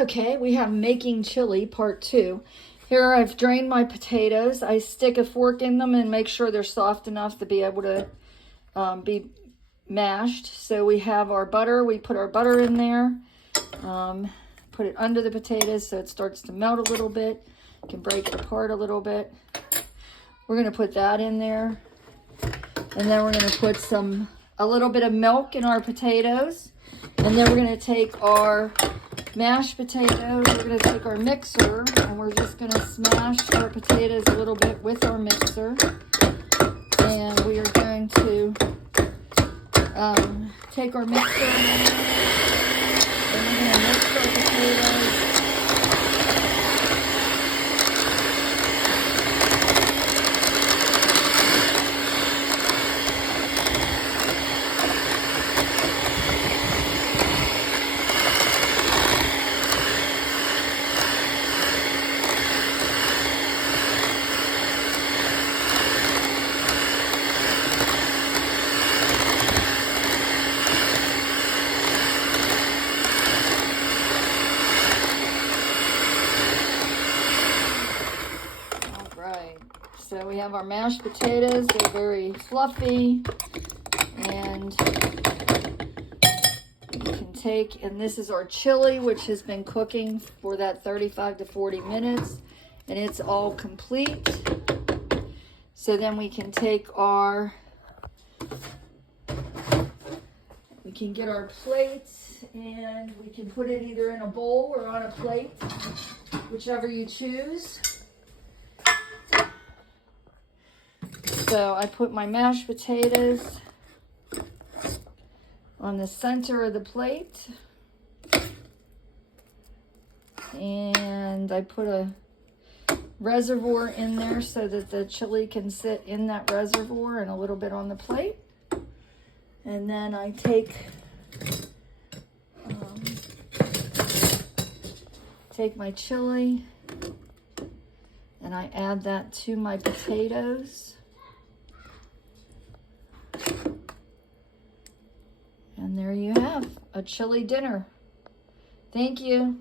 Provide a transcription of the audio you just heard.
Okay, we have making chili part 2. Here I've drained my potatoes. I stick a fork in them and make sure they're soft enough to be able to be mashed. So we have our butter. We put our butter in there. Put it under the potatoes so it starts to melt a little bit. You can break it apart a little bit. We're going to put that in there. And then we're going to put a little bit of milk in our potatoes. And then we're going to take our mashed potatoes. We're going to take our mixer and we're just going to smash our potatoes a little bit with our mixer. And we are going to take our mixer and we're going to mix our potatoes. So we have our mashed potatoes. They're very fluffy, and you can take, and this is our chili, which has been cooking for that 35 to 40 minutes, and it's all complete. So then we can take we can get our plates, and we can put it either in a bowl or on a plate, whichever you choose. So I put my mashed potatoes on the center of the plate. And I put a reservoir in there so that the chili can sit in that reservoir and a little bit on the plate. And then I take my chili and I add that to my potatoes. And there you have a chili dinner. Thank you.